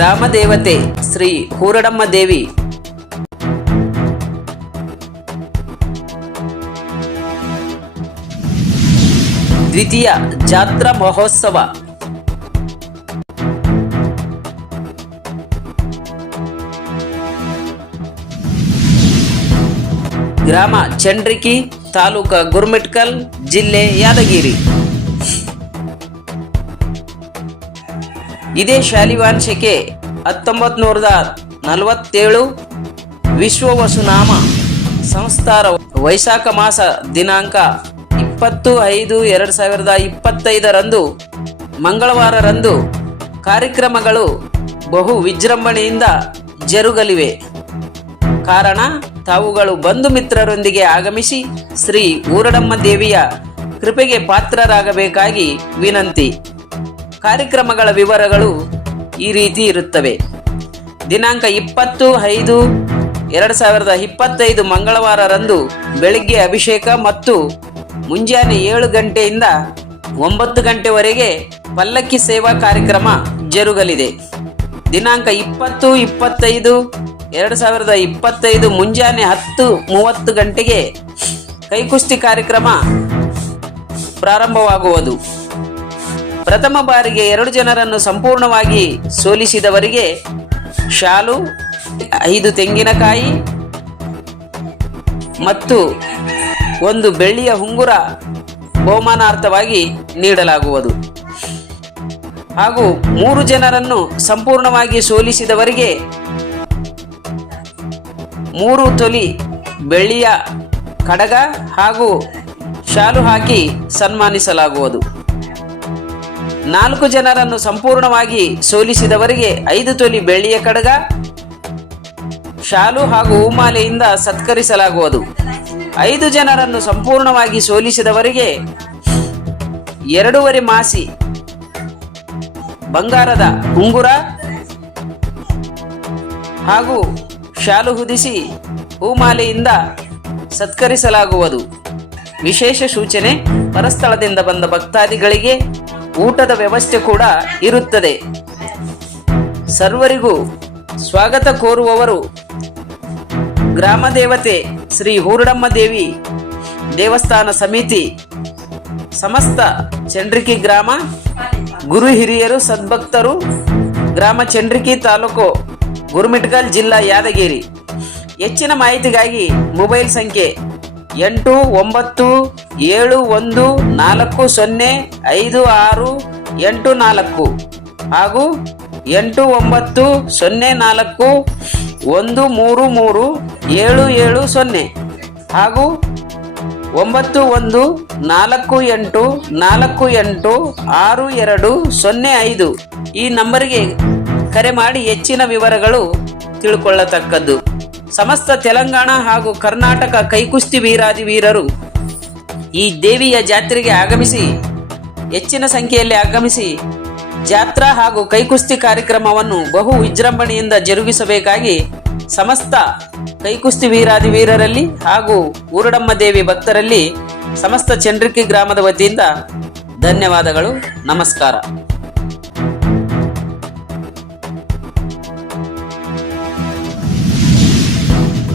ಗ್ರಾಮ ದೇವತೆ ಶ್ರೀ ಹೂರಡಮ್ಮ ದೇವಿ ದ್ವಿತೀಯ ಜಾತ್ರಾ ಮಹೋತ್ಸವ ಗ್ರಾಮ ಚಂಡ್ರಿಕಿ, ತಾಲೂಕು ಗುರುಮಿಟ್ಕಲ್, ಜಿಲ್ಲೆ ಯಾದಗಿರಿ. ಇದೇ ಶಾಲಿವಾರ್ಷಿಕೆ 1947 ವಿಶ್ವ ವಸುನಾಮ ಸಂಸ್ಥಾರ ವೈಶಾಖ ಮಾಸ ದಿನಾಂಕ 20/5/2025 ಮಂಗಳವಾರರಂದು ಕಾರ್ಯಕ್ರಮಗಳು ಬಹು ವಿಜೃಂಭಣೆಯಿಂದ ಜರುಗಲಿವೆ. ಕಾರಣ ತಾವುಗಳು ಬಂಧು ಮಿತ್ರರೊಂದಿಗೆ ಆಗಮಿಸಿ ಶ್ರೀ ಹೂರಡಮ್ಮ ದೇವಿಯ ಕೃಪೆಗೆ ಪಾತ್ರರಾಗಬೇಕಾಗಿ ವಿನಂತಿ. ಕಾರ್ಯಕ್ರಮಗಳ ವಿವರಗಳು ಈ ರೀತಿ ಇರುತ್ತವೆ. ದಿನಾಂಕ 20/5/2025 ಮಂಗಳವಾರರಂದು ಬೆಳಿಗ್ಗೆ ಅಭಿಷೇಕ ಮತ್ತು ಮುಂಜಾನೆ 7 ಗಂಟೆಯಿಂದ 9 ಗಂಟೆವರೆಗೆ ಪಲ್ಲಕ್ಕಿ ಸೇವಾ ಕಾರ್ಯಕ್ರಮ ಜರುಗಲಿದೆ. ದಿನಾಂಕ 20/25/2025 ಮುಂಜಾನೆ 10:30 ಗಂಟೆಗೆ ಕೈಕುಸ್ತಿ ಕಾರ್ಯಕ್ರಮ ಪ್ರಾರಂಭವಾಗುವುದು. ಪ್ರಥಮ ಬಾರಿಗೆ 2 ಜನರನ್ನು ಸಂಪೂರ್ಣವಾಗಿ ಸೋಲಿಸಿದವರಿಗೆ ಶಾಲು, 5 ತೆಂಗಿನಕಾಯಿ ಮತ್ತು 1 ಬೆಳ್ಳಿಯ ಉಂಗುರ ಬಹುಮಾನಾರ್ಥವಾಗಿ ನೀಡಲಾಗುವುದು. ಹಾಗೂ 3 ಜನರನ್ನು ಸಂಪೂರ್ಣವಾಗಿ ಸೋಲಿಸಿದವರಿಗೆ 3 ತೊಲಿ ಬೆಳ್ಳಿಯ ಕಡಗ ಹಾಗೂ ಶಾಲು ಹಾಕಿ ಸನ್ಮಾನಿಸಲಾಗುವುದು. 4 ಜನರನ್ನು ಸಂಪೂರ್ಣವಾಗಿ ಸೋಲಿಸಿದವರಿಗೆ 5 ತೊಲಿ ಬೆಳ್ಳಿಯ ಕಡಗ, ಶಾಲು ಹಾಗೂ ಹೂಮಾಲೆಯಿಂದ ಸತ್ಕರಿಸಲಾಗುವುದು. 5 ಜನರನ್ನು ಸಂಪೂರ್ಣವಾಗಿ ಸೋಲಿಸಿದವರಿಗೆ 2.5 ಮಾಸಿ ಬಂಗಾರದ ಉಂಗುರ ಹಾಗೂ ಶಾಲು ಹೊದಿಸಿ ಹೂಮಾಲೆಯಿಂದ ಸತ್ಕರಿಸಲಾಗುವುದು. ವಿಶೇಷ ಸೂಚನೆ: ಪರಸ್ಥಳದಿಂದ ಬಂದ ಭಕ್ತಾದಿಗಳಿಗೆ ಊಟದ ವ್ಯವಸ್ಥೆ ಕೂಡ ಇರುತ್ತದೆ. ಸರ್ವರಿಗೂ ಸ್ವಾಗತ ಕೋರುವವರು ಗ್ರಾಮ ದೇವತೆ ಶ್ರೀ ಹೂರಡಮ್ಮ ದೇವಿ ದೇವಸ್ಥಾನ ಸಮಿತಿ, ಸಮಸ್ತ ಚಂಡ್ರಿಕಿ ಗ್ರಾಮ, ಗುರು ಹಿರಿಯರು, ಸದ್ಭಕ್ತರು, ಗ್ರಾಮ ಚಂಡ್ರಿಕಿ, ತಾಲೂಕು ಗುರುಮಿಟ್ಕಲ್, ಜಿಲ್ಲಾ ಯಾದಗಿರಿ. ಹೆಚ್ಚಿನ ಮಾಹಿತಿಗಾಗಿ ಮೊಬೈಲ್ ಸಂಖ್ಯೆ 8914056884 ಹಾಗೂ 8904133770 ಹಾಗೂ 9148486205 ಈ ನಂಬರಿಗೆ ಕರೆ ಮಾಡಿ ಹೆಚ್ಚಿನ ವಿವರಗಳು ತಿಳ್ಕೊಳ್ಳತಕ್ಕದ್ದು. ಸಮಸ್ತ ತೆಲಂಗಾಣ ಹಾಗೂ ಕರ್ನಾಟಕ ಕೈಕುಸ್ತಿ ವೀರಾದಿ ವೀರರು ಈ ದೇವಿಯ ಜಾತ್ರೆಗೆ ಆಗಮಿಸಿ ಹೆಚ್ಚಿನ ಸಂಖ್ಯೆಯಲ್ಲಿ ಆಗಮಿಸಿ ಜಾತ್ರಾ ಹಾಗೂ ಕೈಕುಸ್ತಿ ಕಾರ್ಯಕ್ರಮವನ್ನು ಬಹು ವಿಜೃಂಭಣೆಯಿಂದ ಜರುಗಿಸಬೇಕಾಗಿ ಸಮಸ್ತ ಕೈಕುಸ್ತಿ ವೀರಾದಿ ವೀರರಲ್ಲಿ ಹಾಗೂ ಹೂರಡಮ್ಮ ದೇವಿ ಭಕ್ತರಲ್ಲಿ ಸಮಸ್ತ ಚಂಡ್ರಿಕಿ ಗ್ರಾಮದ ವತಿಯಿಂದ ಧನ್ಯವಾದಗಳು. ನಮಸ್ಕಾರ.